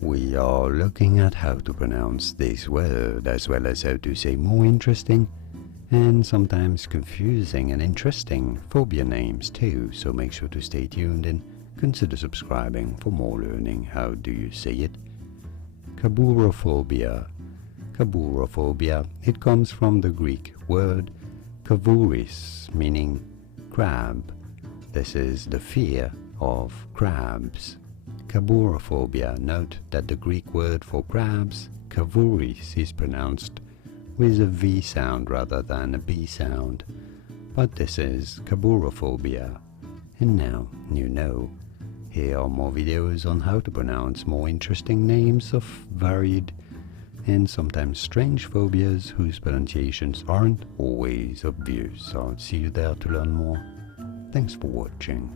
We are looking at how to pronounce this word as well as how to say more interesting and sometimes confusing and interesting phobia names too, so make sure to stay tuned and consider subscribing for more learning. How do you say it? Kabourophobia. Kabourophobia, it comes from the Greek word kavouris, meaning crab. This is the fear of crabs. Kabourophobia. Note that the Greek word for crabs, kavouris, is pronounced with a V sound rather than a B sound, but this is Kabourophobia. And now you know. Here are more videos on how to pronounce more interesting names of varied and sometimes strange phobias whose pronunciations aren't always obvious. I'll see you there to learn more. Thanks for watching.